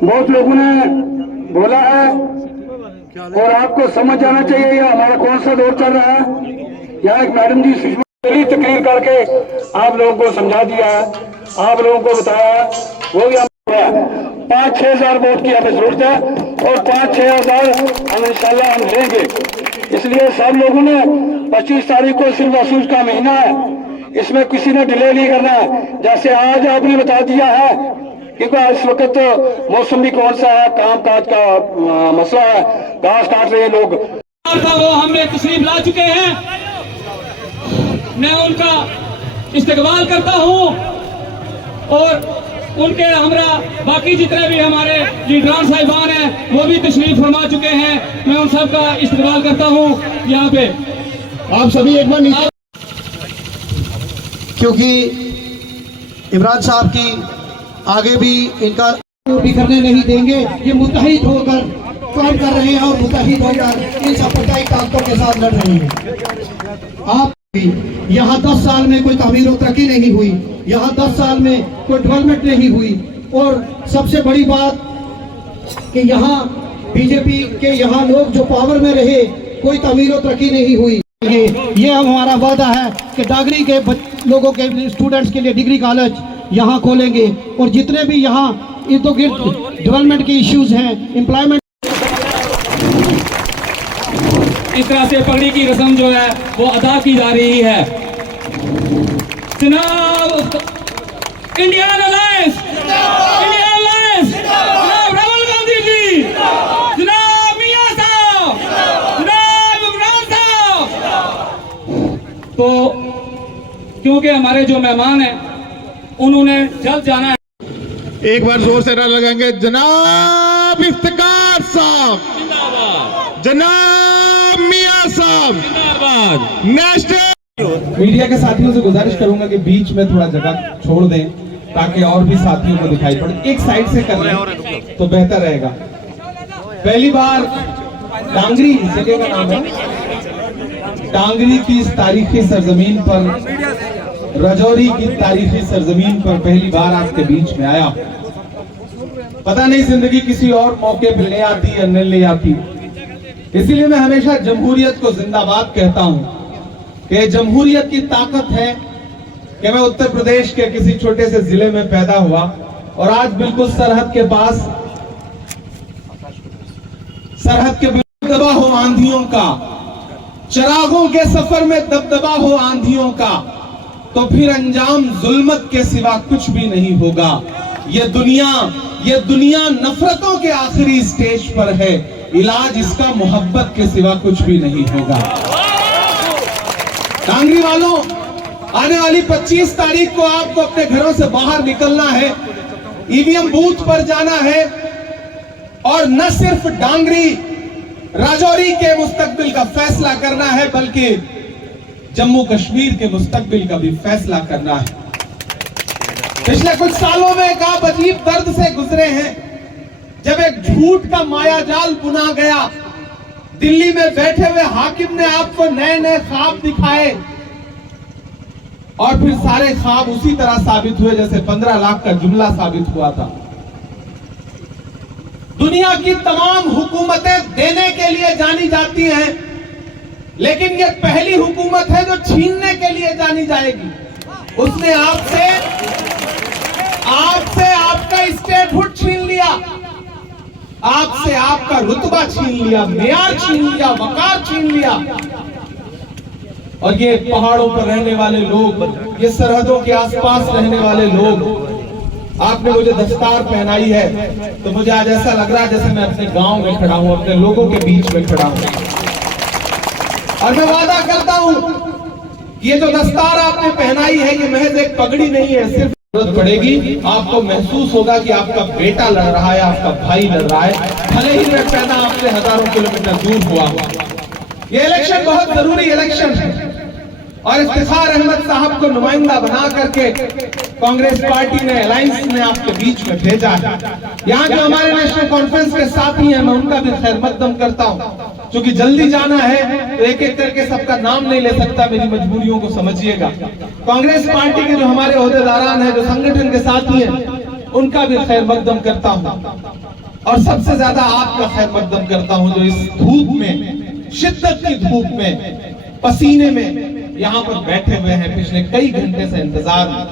बहुत लोगों ने बोला है और आपको समझ आना चाहिए ये हमारा कौन सा दौर चल रहा है। यहाँ एक मैडम जी सुषमा तकरीर करके आप लोगों को समझा दिया है, आप लोगों को बताया, वो भी 5-6 हजार वोट की हमें जरूरत है और 5-6 हजार हम इंशाल्लाह हम लेंगे। इसलिए सब लोगों ने 25 तारीख को सिर्फ असूज का महीना है, इसमें किसी ने डिले नहीं करना है। जैसे आज आपने बता दिया है क्योंकि इस वक्त तो मौसम भी कौन सा है, काम काज का मसला है, घास काट रहे लोग, वो हमने तशरीफ ला चुके हैं। मैं उनका इस्तकबाल करता हूं और उनके हमरा बाकी जितने भी हमारे लीडरान साहिबान हैं वो भी तशरीफ फरमा चुके हैं। मैं उन सब का इस्तकबाल करता हूं। यहाँ पे आप सभी एक बार नीचे, क्योंकि इमरान साहब की आगे भी इनका बिखरने नहीं देंगे। ये मुत्तहिद होकर काम कर रहे हैं और मुत्तहिद होकर इन सांप्रदायिक ताकतों के साथ लड़ रहे हैं। आप यहाँ 10 साल में कोई तामीर और तरक्की नहीं हुई, यहाँ 10 साल में कोई डेवलपमेंट नहीं हुई और सबसे बड़ी बात कि यहाँ बीजेपी के यहाँ लोग जो पावर में रहे कोई तामीर और तरक्की नहीं हुई। ये हमारा वादा है कि डागरी के लोगों के स्टूडेंट्स के लिए डिग्री कॉलेज यहाँ खोलेंगे और जितने भी यहाँ इर्द गिर्द डेवलपमेंट के इश्यूज हैं, एम्प्लॉयमेंट, इस तरह से पगड़ी की रस्म जो है वो अदा की जा रही है। जनाब इंडियन अलायंस, जनाब राहुल गांधी जी, जनाब मियां साहब, जनाब इमरान साहब। तो क्योंकि हमारे जो मेहमान हैं उन्होंने जल्द जाना है, एक बार जोर से नारा लगाएंगे, जनाब इफ्तिकार साहब जिंदाबाद, जनाब मियां साहब जिंदाबाद। नेशनल मीडिया के साथियों से गुजारिश करूंगा कि बीच में थोड़ा जगह छोड़ दें ताकि और भी साथियों को दिखाई पड़े। एक साइड से कर लें तो बेहतर रहेगा। पहली बार डांगरी जगह का नाम है, डांगरी की इस तारीखी सरजमीन पर, राजौरी की तारीखी सरजमीन पर पहली बार आपके बीच में आया। पता नहीं जिंदगी किसी और मौके पर ले आती या नहीं ले आती, इसीलिए मैं हमेशा जमहूरियत को जिंदाबाद कहता हूं कि जमहूरियत की ताकत है कि मैं उत्तर प्रदेश के किसी छोटे से जिले में पैदा हुआ और आज बिल्कुल सरहद के पास, सरहद के दबदबा हो आंधियों का, चिरागों के सफर में दबदबा हो आंधियों का, तो फिर अंजाम जुल्मत के सिवा कुछ भी नहीं होगा। ये दुनिया नफरतों के आखिरी स्टेज पर है, इलाज इसका मोहब्बत के सिवा कुछ भी नहीं होगा। डांगरी वालों, आने वाली 25 तारीख को आपको अपने घरों से बाहर निकलना है, ईवीएम बूथ पर जाना है और न सिर्फ डांगरी राजौरी के मुस्तकबिल का फैसला करना है बल्कि जम्मू कश्मीर के मुस्तकबिल का भी फैसला करना है। पिछले कुछ सालों में एक आप अजीब दर्द से गुजरे हैं जब एक झूठ का मायाजाल बुना गया। दिल्ली में बैठे हुए हाकिम ने आपको नए नए ख्वाब दिखाए और फिर सारे ख्वाब उसी तरह साबित हुए जैसे 15 लाख का जुमला साबित हुआ था। दुनिया की तमाम हुकूमतें देने के लिए जानी जाती हैं, लेकिन ये पहली हुकूमत है जो छीनने के लिए जानी जाएगी। उसने आपसे आपका स्टेटहुड छीन लिया, आपसे आपका रुतबा छीन लिया, मेयार छीन लिया, वकार छीन लिया। और ये पहाड़ों पर रहने वाले लोग, ये सरहदों के आसपास रहने वाले लोग, आपने मुझे दस्तार पहनाई है तो मुझे आज ऐसा लग रहा है जैसे मैं अपने गांव में खड़ा हूं, अपने लोगों के बीच में खड़ा हूं। और मैं वादा करता हूं ये जो दस्तार आपने पहनाई है ये महज एक पगड़ी नहीं है, सिर्फ जरूरत पड़ेगी आपको महसूस होगा कि आपका बेटा लड़ रहा है, आपका भाई लड़ रहा है, भले ही वह पैदा आपसे हजारों किलोमीटर दूर हुआ। ये इलेक्शन बहुत जरूरी इलेक्शन है और इफ्तिखार अहमद साहब को नुमाइंदा बना करके कांग्रेस पार्टी ने, अलायंस ने आपके बीच में भेजा है। यहाँ जो हमारे नेशनल कॉन्फ्रेंस के साथी हैं मैं उनका भी खैर मकदम करता हूँ, क्योंकि जल्दी जाना है तो एक एक करके सबका नाम नहीं ले सकता, मेरी मजबूरियों को समझिएगा। कांग्रेस पार्टी के जो हमारे ओहदेदारान हैं, जो संगठन के साथी हैं, उनका भी खैर मकदम करता हूं और सबसे ज्यादा आपका खैर मकदम करता हूं जो इस धूप में, शिद्दत की धूप में, पसीने में यहां पर बैठे हुए हैं पिछले कई घंटे से इंतजार में।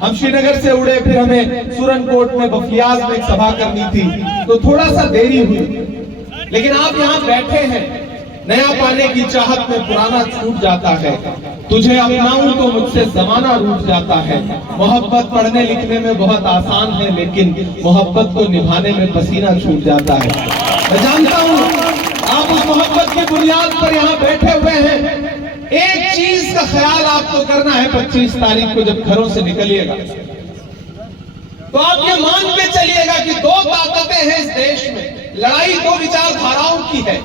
हम श्रीनगर से उड़े, फिर हमें सुरनकोट में बफियाज में एक सभा करनी थी तो थोड़ा सा देरी हुई, लेकिन आप यहाँ बैठे हैं। नया पाने की चाहत में पुराना छूट जाता है, तुझे अपनाऊं तो मुझसे जमाना रूठ जाता है। मोहब्बत पढ़ने लिखने में बहुत आसान है, लेकिन मोहब्बत को निभाने में पसीना छूट जाता है। मैं जानता हूं आप उस मोहब्बत की बुनियाद पर यहाँ बैठे हुए हैं। एक चीज का ख्याल आपको करना है, 25 तारीख को जब घरों से निकलिएगा तो आप ये मान के चलिएगा कि दो ताकतें हैं इस देश में। लड़ाई दो विचारधाराओं की है,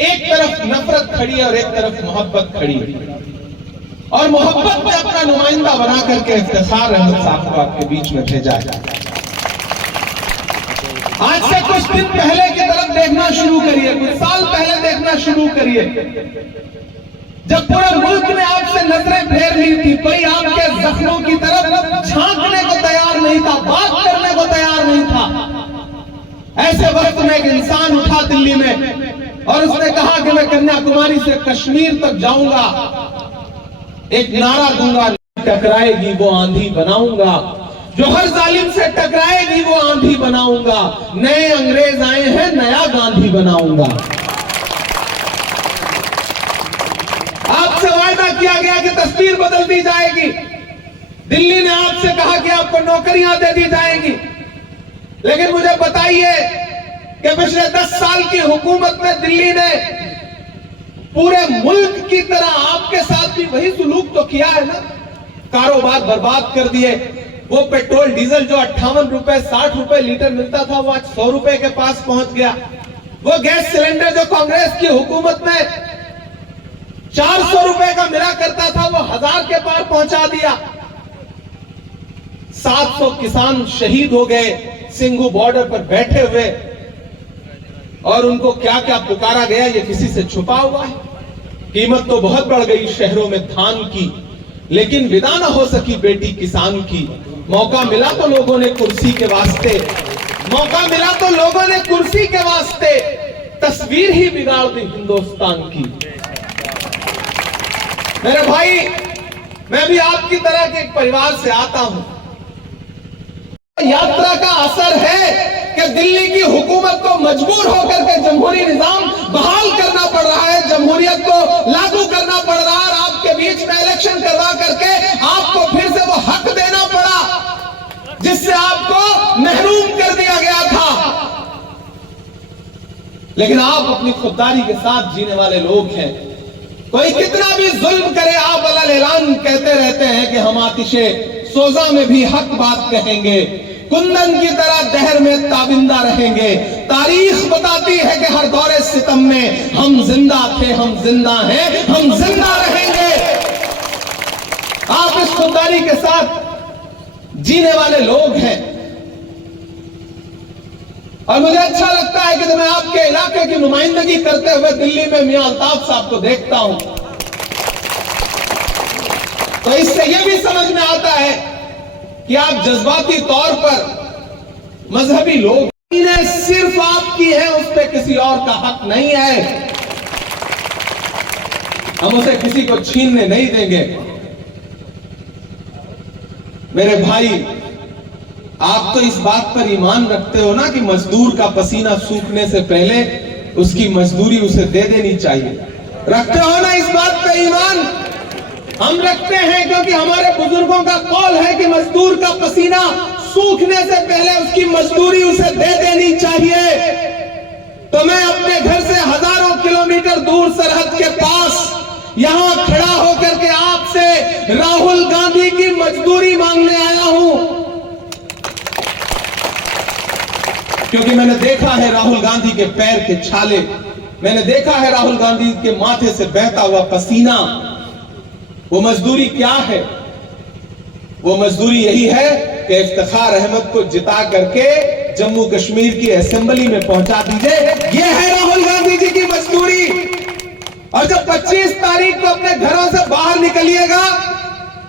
एक तरफ नफरत खड़ी है और एक तरफ मोहब्बत खड़ी है। और मोहब्बत में अपना नुमाइंदा बना करके इफ्तिखार अहमद साहब को आपके बीच में भेजा है। आज से कुछ दिन पहले की तरफ देखना शुरू करिए, कुछ साल पहले देखना शुरू करिए, जब पूरे मुल्क में आपसे नजरें फेर ली थी, कोई आपके जख्मों की तरफ झांकने को तैयार नहीं था, बात करने को तैयार नहीं था। ऐसे वक्त में एक इंसान उठा दिल्ली में और उसने कहा कि मैं कन्याकुमारी से कश्मीर तक जाऊंगा, एक नारा दूंगा, टकराएगी वो आंधी बनाऊंगा, जो हर जालिम से टकराएगी वो आंधी बनाऊंगा, नए अंग्रेज आए हैं नया गांधी बनाऊंगा। आपसे वायदा किया गया कि तस्वीर बदल दी जाएगी, दिल्ली ने आपसे कहा कि आपको नौकरियां दे दी जाएंगी, लेकिन मुझे बताइए कि पिछले 10 साल की हुकूमत में दिल्ली ने पूरे मुल्क की तरह आपके साथ भी वही सुलूक तो किया है ना। कारोबार बर्बाद कर दिए। वो पेट्रोल डीजल जो 58 रुपए 60 रुपए लीटर मिलता था वो आज 100 रुपए के पास पहुंच गया। वो गैस सिलेंडर जो कांग्रेस की हुकूमत में 400 रुपए का मिला करता था वो 1000 के पार पहुंचा दिया। 700 किसान शहीद हो गए सिंघू बॉर्डर पर बैठे हुए, और उनको क्या क्या पुकारा गया ये किसी से छुपा हुआ है। कीमत तो बहुत बढ़ गई शहरों में धान की, लेकिन विदा न हो सकी बेटी किसान की। मौका मिला तो लोगों ने कुर्सी के वास्ते, मौका मिला तो लोगों ने कुर्सी के वास्ते तस्वीर ही बिगाड़ दी हिंदुस्तान की। मेरे भाई, मैं भी आपकी तरह के एक परिवार से आता हूं। यात्रा का असर है कि दिल्ली की हुकूमत को मजबूर होकर के जमहूरी निजाम बहाल करना पड़ रहा है, जमहूरियत को लागू करना पड़ रहा है। आपके बीच में इलेक्शन करवा करके आपको फिर से वो हक देना पड़ा जिससे आपको महरूम कर दिया गया था। लेकिन आप अपनी खुददारी के साथ जीने वाले लोग हैं। कोई कितना भी जुल्म करे, आप अलग ऐलान कहते रहते हैं कि हम आतिशे सोजा में भी हक बात कहेंगे, कुंदन की तरह दहर में ताबिंदा रहेंगे। तारीख बताती है कि हर दौरे सितम में हम जिंदा थे, हम जिंदा हैं, हम जिंदा रहेंगे। आप इस खुददारी के साथ जीने वाले लोग हैं और मुझे अच्छा लगता है कि जब मैं आपके इलाके की नुमाइंदगी करते हुए दिल्ली में मियां अल्ताफ साहब को देखता हूं तो इससे यह भी समझ में आता है कि आप जज्बाती तौर पर मजहबी लोग ने सिर्फ आपकी है, उस पर किसी और का हक नहीं है। हम उसे किसी को छीनने नहीं देंगे। मेरे भाई, आप तो इस बात पर ईमान रखते हो ना कि मजदूर का पसीना सूखने से पहले उसकी मजदूरी उसे दे देनी चाहिए। रखते हो ना इस बात पर ईमान? हम रखते हैं क्योंकि हमारे बुजुर्गों का कौल है कि मजदूर का पसीना सूखने से पहले उसकी मजदूरी उसे दे देनी चाहिए। तो मैं अपने घर से हजारों किलोमीटर दूर सरहद के पास यहां खड़ा होकर के आपसे राहुल गांधी की मजदूरी मांगने आया हूं, क्योंकि मैंने देखा है राहुल गांधी के पैर के छाले, मैंने देखा है राहुल गांधी के माथे से बहता हुआ पसीना। वो मजदूरी क्या है? वो मजदूरी यही है कि इफ्तिखार अहमद को जिता करके जम्मू कश्मीर की असेंबली में पहुंचा दीजिए। ये है राहुल गांधी जी की मजदूरी। और जब 25 तारीख को अपने घरों से बाहर निकलिएगा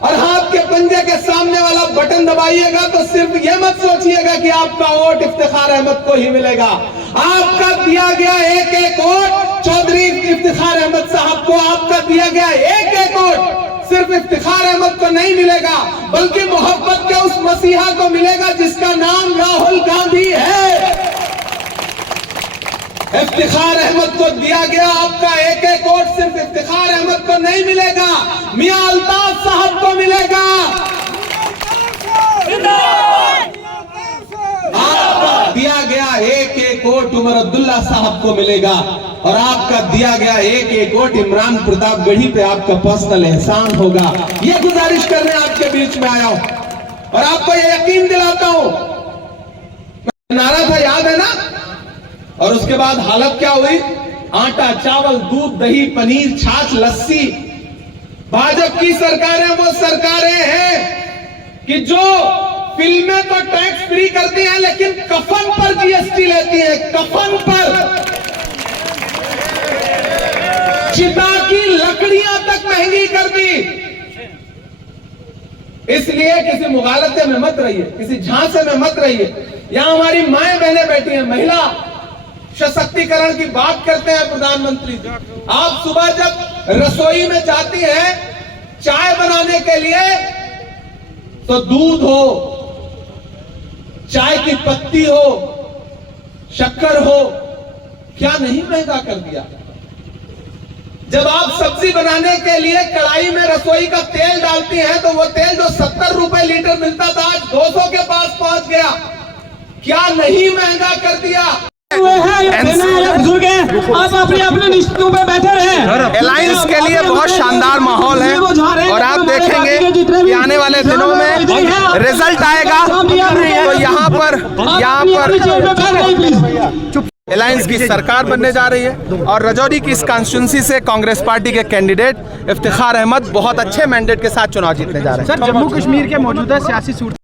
और हाथ के पंजे के सामने वाला बटन दबाइएगा तो सिर्फ ये मत सोचिएगा कि आपका वोट इफ्तिखार अहमद को ही मिलेगा। आपका दिया गया एक एक वोट चौधरी इफ्तिखार अहमद साहब को, आपका दिया गया एक एक वोट सिर्फ इफ्तिखार अहमद को नहीं मिलेगा, बल्कि मोहब्बत के उस मसीहा को मिलेगा जिसका नाम राहुल गांधी है। इफ्तिखार अहमद को दिया गया आपका एक एक वोट सिर्फ इफ्तिखार अहमद को नहीं मिलेगा, मियां अल्ताफ साहब को मिलेगा। आपका दिया गया एक एक वोट उमर अब्दुल्ला साहब को मिलेगा, और आपका दिया गया एक एक वोट इमरान प्रतापगढ़ी पे आपका पर्सनल एहसान होगा। ये गुजारिश करने आपके बीच में आया हूं और आपको ये यकीन दिलाता हूं। नारा था, याद है ना? और उसके बाद हालत क्या हुई? आटा, चावल, दूध, दही, पनीर, छाछ, लस्सी। भाजपा की सरकारें वो सरकारें हैं कि जो फिल्में तो टैक्स फ्री करती हैं लेकिन कफन पर जीएसटी लेती हैं, कफन पर। चिता की लकड़ियां तक महंगी कर दी। इसलिए किसी मुगालते में मत रहिए, किसी झांसे में मत रहिए। यहां हमारी माएं बहनें बैठी हैं, महिला सशक्तिकरण की बात करते हैं प्रधानमंत्री जी। आप सुबह जब रसोई में जाती हैं चाय बनाने के लिए तो दूध हो, चाय की पत्ती हो, शक्कर हो, क्या नहीं महंगा कर दिया? जब आप सब्जी बनाने के लिए कढ़ाई में रसोई का तेल डालती हैं तो वो तेल जो 70 रुपए लीटर मिलता था आज 200 के पास पहुंच गया। क्या नहीं महंगा कर दिया? बुजुर्ग हैं, आप अपने निश्चितों पे बैठे रहे। अलायंस के लिए बहुत शानदार माहौल है और आप देखेंगे कि आने वाले दिनों में रिजल्ट आएगा तो यहाँ पर अलायंस की सरकार बनने जा रही है। और रजौरी की इस कॉन्स्टिट्यूंसी से कांग्रेस पार्टी के कैंडिडेट इफ्तिखार अहमद बहुत अच्छे मैंडेट के साथ चुनाव जीतने जा रहे हैं। सर, जम्मू कश्मीर के मौजूदा सियासी सूरत